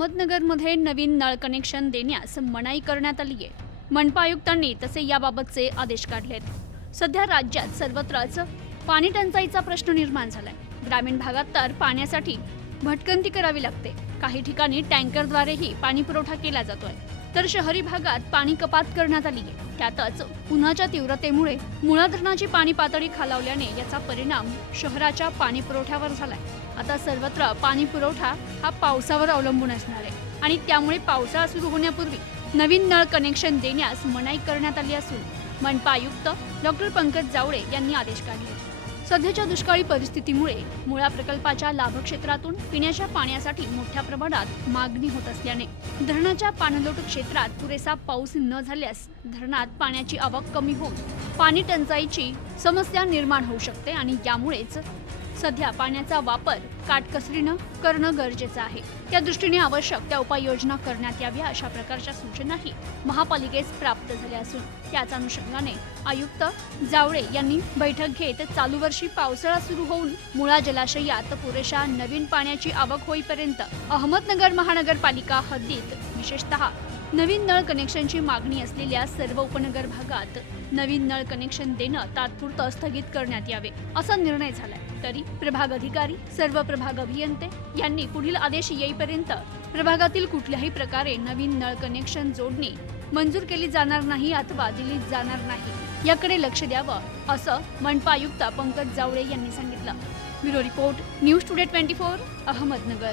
अहमदनगरमध्ये नवीन नळ कनेक्शन देण्यास मनाई करण्यात आली आहे. मनपा आयुक्तांनी तसे याबाबतचे आदेश काढलेत सध्या राज्यात सर्वत्रच पाणी टंचाईचा प्रश्न निर्माण झालाय. ग्रामीण भागात तर पाण्यासाठी भटकंती करावी लागते. काही ठिकाणी टँकरद्वारेही पाणी पुरवठा केला जातोय. तर शहरी भागात पाणी कपात करण्यात आली आहे. त्यातच उन्हाच्या तीव्रतेमुळे मुळा धरणाची पाणी पातळी खालावल्याने याचा परिणाम शहराच्या पाणी पुरवठ्यावर झालाय. आता सर्वत्र पाणी पुरवठा हा पावसावर अवलंबून असणार आहे आणि त्यामुळे पावसाळा सुरू होण्यापूर्वी नवीन नळ कनेक्शन देण्यास मनाई करण्यात आली असून मनपा आयुक्त डॉक्टर पंकज जावळे यांनी आदेश काढले. सध्याच्या दुष्काळी परिस्थितीमुळे मुळा प्रकल्पाच्या लाभक्षेत्रातून पिण्याच्या पाण्यासाठी मोठ्या प्रमाणात मागणी होत असल्याने धरणाच्या पाणलोट क्षेत्रात पुरेसा पाऊस न झाल्यास धरणात पाण्याची आवक कमी होऊन पाणी टंचाईची समस्या निर्माण होऊ शकते आणि यामुळेच सध्या पाण्याचा वापर काटकसरीनं करणं गरजेचं आहे. त्या दृष्टीने आवश्यक त्या उपाययोजना करण्यात याव्या अशा प्रकारच्या सूचनाही महापालिकेस प्राप्त झाल्या असून त्याच अनुषंगाने आयुक्त जावळे यांनी बैठक घेत चालू वर्षी पावसाळा सुरू होऊन मुळा जलाशयात पुरेशा नवीन पाण्याची आवक होईपर्यंत अहमदनगर महानगरपालिका हद्दीत विशेषतः नवीन नळ कनेक्शनची मागणी असलेल्या सर्व उपनगर भागात नवीन नळ कनेक्शन देणं तात्पुरतं स्थगित करण्यात यावे असा निर्णय झालाय. तरी प्रभाग अधिकारी सर्व प्रभाग अभियंते यांनी पुढील आदेश येईपर्यंत प्रभागातील कुठल्याही प्रकारे नवीन नळ कनेक्शन जोडणी मंजूर केली जाणार नाही अथवा दिली जाणार नाही याकडे लक्ष द्यावं असं मनपा आयुक्त पंकज जावळे यांनी सांगितलं. Bureau report news today twenty four Ahmednagar.